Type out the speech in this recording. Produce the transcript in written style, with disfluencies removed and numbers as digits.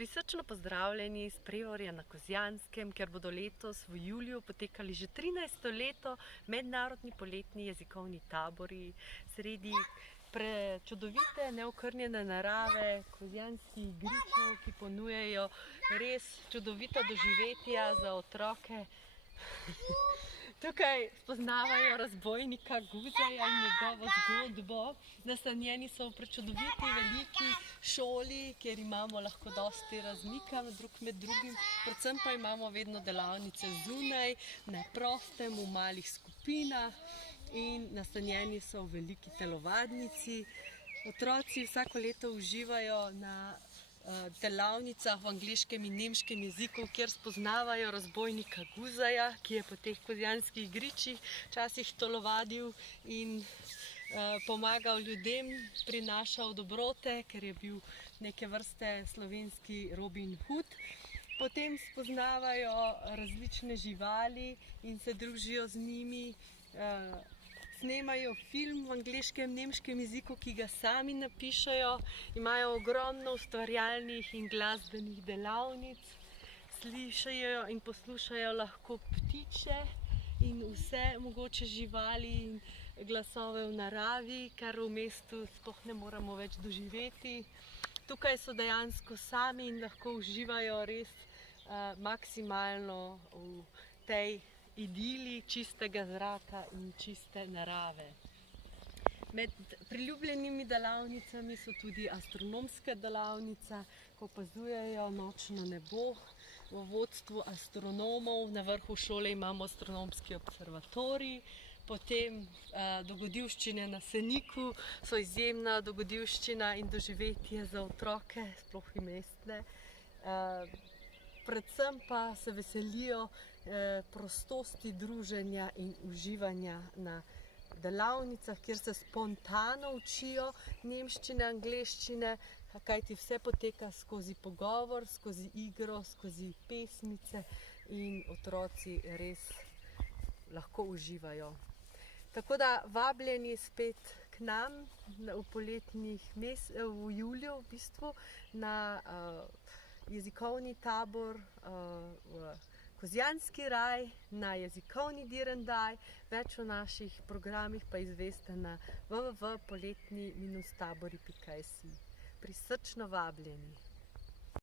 Prisrčno pozdravljeni iz Prevalja na Kozjanskem, kjer bodo letos v juliju potekali že 13. leto mednarodni poletni jezikovni tabori sredi prečudovite neokrnjene narave, kozjanskih gričev, ki ponujajo res čudovita doživetja za otroke. Tukaj spoznavajo razbojnika Guzeja in njegovo zgodbo. Nastanjeni so v prečudoviti veliki šoli, kjer imamo lahko dosti razmika drug med drugim. Predvsem pa imamo vedno delavnice zunaj, na prostem, v malih skupinah in nastanjeni so v veliki telovadnici. Otroci vsako leto uživajo na delavnicah v angleškem in nemškem jeziku, kjer spoznavajo razbojnika Guzeja, ki je po teh kozjanskih gričih včasih telovadil in pomagal ljudem, prinašal dobrote, ker je bil neke vrste slovenski Robin Hood. Potem spoznavajo različne živali in se družijo z njimi. Snemajo film v angleškem, nemškem jeziku, ki ga sami napišejo, imajo ogromno ustvarjalnih in glasbenih delavnic, slišijo in poslušajo lahko ptiče in vse mogoče živali in glasove v naravi, kar v mestu sploh ne moremo več doživeti. Tukaj so dejansko sami in lahko uživajo res maksimalno v tej idili čistega zraka in čiste narave. Med priljubljenimi delavnicami so tudi astronomska delavnica, ko opazujejo nočno nebo. V vodstvu astronomov na vrhu šole imamo astronomski observatorij, potem dogodivščine na Seniku so izjemna dogodivščina in doživetje za otroke, sploh in mestne. Predvsem pa se veselijo prostosti druženja in uživanja na delavnicah, kjer se spontano učijo nemščine, angleščine, kajti vse poteka skozi pogovor, skozi igro, skozi pesmice in otroci res lahko uživajo. Tako da vabljeni spet k nam v juliju v bistvu na jezikovni tabor v Kozjanski raj, na jezikovni direndaj. Več o naših programih pa izveste na www.poletni-tabori.si. Prisrčno vabljeni!